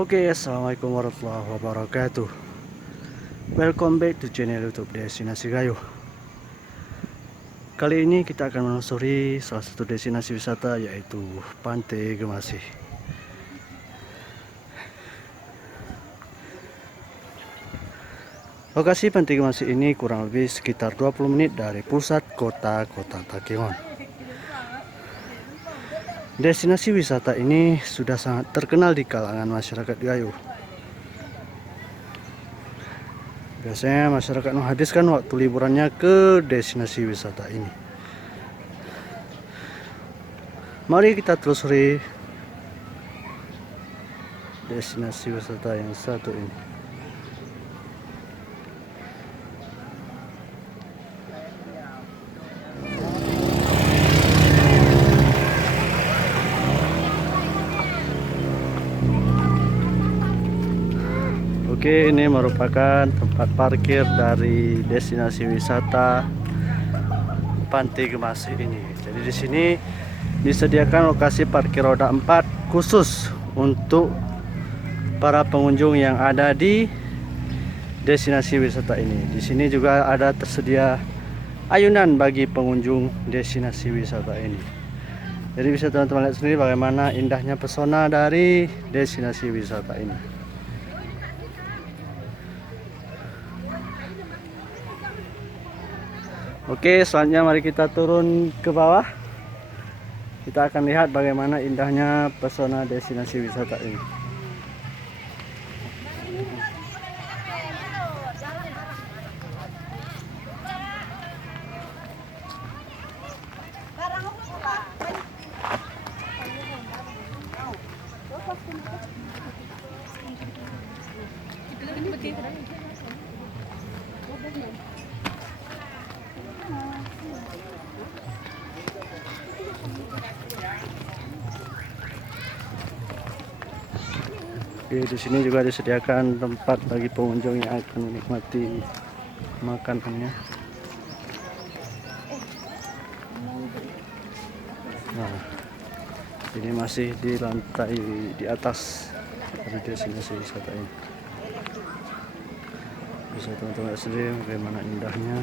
Oke, assalamualaikum warahmatullahi wabarakatuh. Welcome back to channel YouTube Destinasi Gayo. Kali ini kita akan menelusuri salah satu destinasi wisata, yaitu Pantai Gemasih. Lokasi Pantai Gemasih ini kurang lebih sekitar 20 menit dari pusat kota Takengon. Destinasi wisata ini sudah sangat terkenal di kalangan masyarakat Gayo. Biasanya masyarakat menghabiskan waktu liburannya ke destinasi wisata ini. Mari kita telusuri destinasi wisata yang satu ini. Oke, ini merupakan tempat parkir dari destinasi wisata Pantai Gemasih ini. Jadi di sini disediakan lokasi parkir roda 4 khusus untuk para pengunjung yang ada di destinasi wisata ini. Di sini juga ada tersedia ayunan bagi pengunjung destinasi wisata ini. Jadi bisa teman-teman lihat sendiri bagaimana indahnya pesona dari destinasi wisata ini. Oke, selanjutnya mari kita turun ke bawah. Kita akan lihat bagaimana indahnya pesona destinasi wisata ini. Oke, di sini juga disediakan tempat bagi pengunjung yang akan menikmati makanannya. Nah, ini masih di lantai di atas dari destinasi wisata ini. Bisa teman-teman lihat sendiri bagaimana indahnya.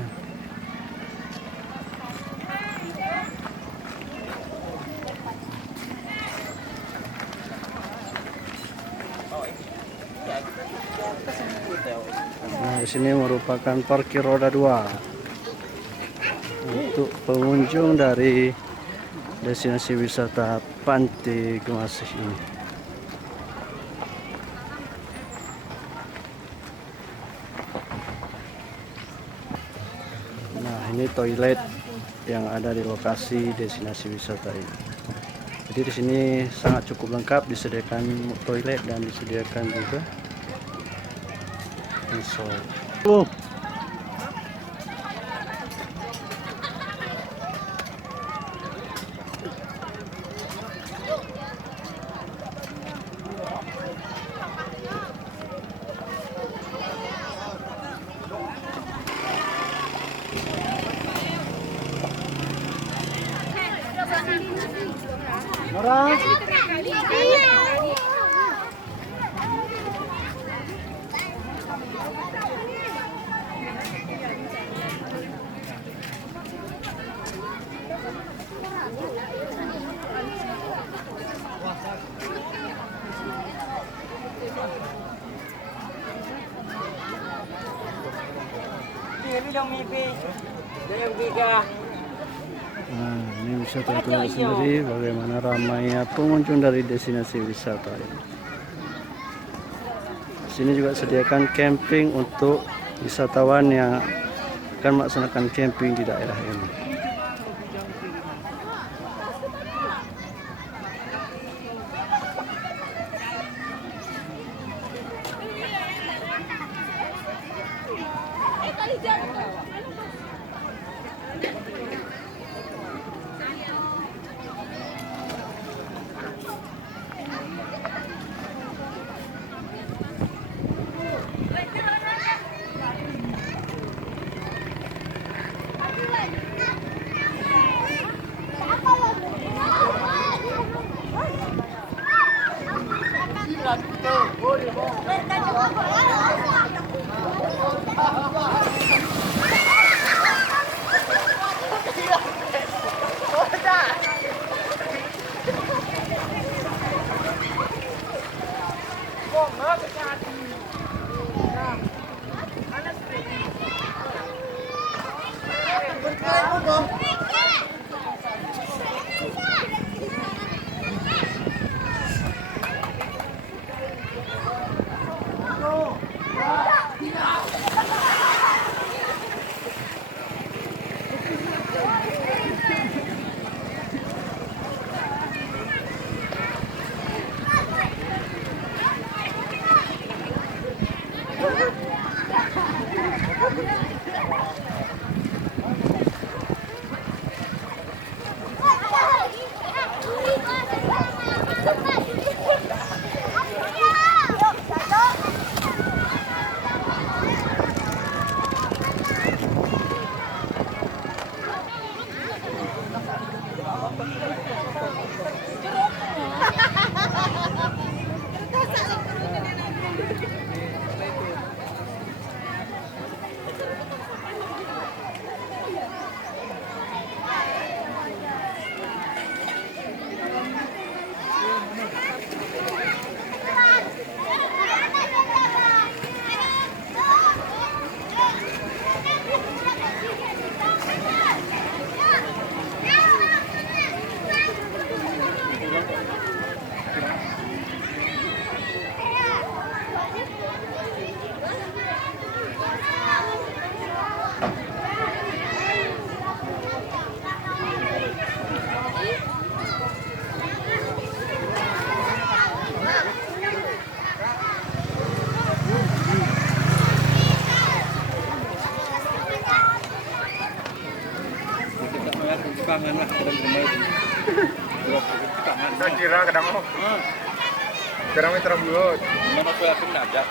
Nah, di sini merupakan parkir roda 2 untuk pengunjung dari destinasi wisata Pantai Gemasih ini. Nah, ini toilet yang ada di lokasi destinasi wisata ini. Jadi di sini sangat cukup lengkap, disediakan toilet dan disediakan juga insol. Orang Nah, ini bisa teman-teman lihat sendiri bagaimana ramainya pengunjung dari destinasi wisata ini. Di sini juga sediakan camping untuk wisatawan yang akan melaksanakan camping di daerah ini. Saya kira kadang mau kadang mau terang dulu. Mana aku yakin ada.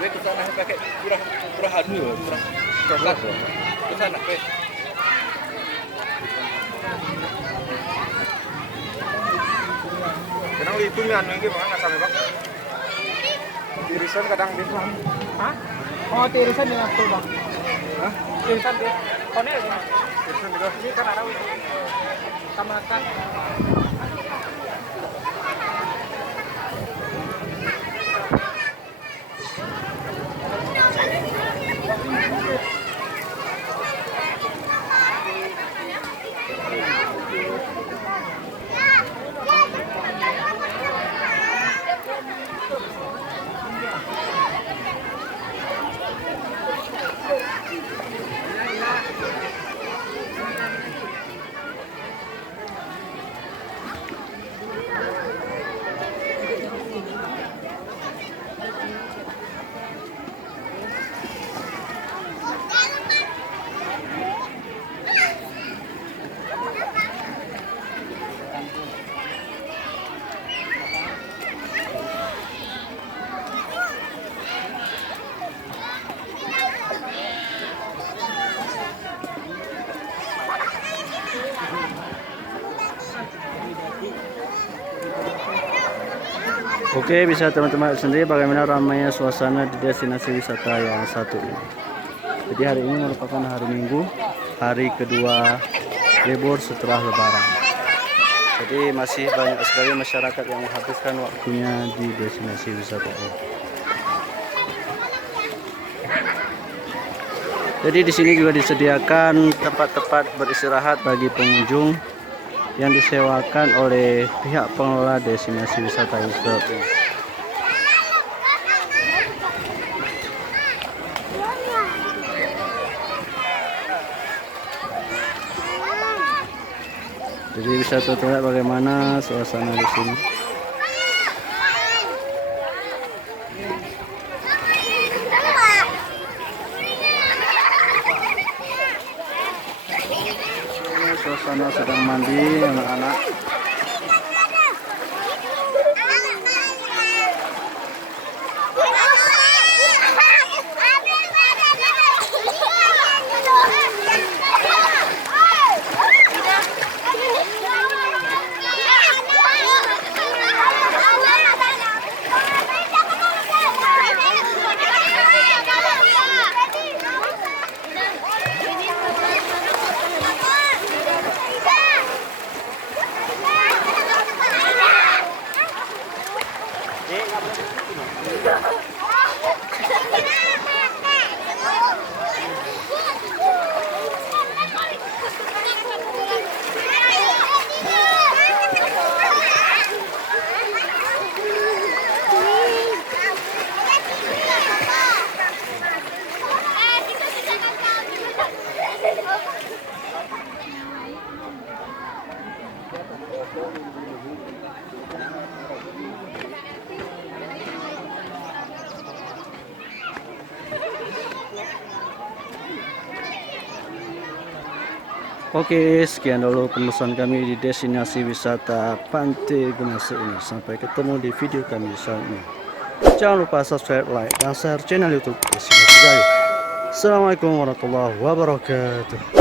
Gue kesana pakai kurang dulu, kurang coklat. Kesana ke. Kadang hitungan lagi mana sampai bang? Irisan kadang di sana. Hah? Oh, irisan di mana tuh bang? Hah? Irisan di. Oh ini aja. Irisan di. Ini kan ada sama kan. Oke, bisa teman-teman sendiri bagaimana ramainya suasana di destinasi wisata yang satu ini. Jadi hari ini merupakan hari Minggu, hari kedua libur setelah Lebaran. Jadi masih banyak sekali masyarakat yang menghabiskan waktunya di destinasi wisata ini. Jadi di sini juga disediakan tempat-tempat beristirahat bagi pengunjung yang disewakan oleh pihak pengelola destinasi wisata ini. Jadi bisa terlihat bagaimana suasana di sini. Suasana sedang mandi anak-anak. Oke, sekian dulu pemesan kami di destinasi wisata Pantai Gemase ini. Sampai ketemu di video kami selanjutnya. Jangan lupa subscribe, like, dan share channel YouTube Destinasi Gayo. Assalamualaikum warahmatullahi wabarakatuh.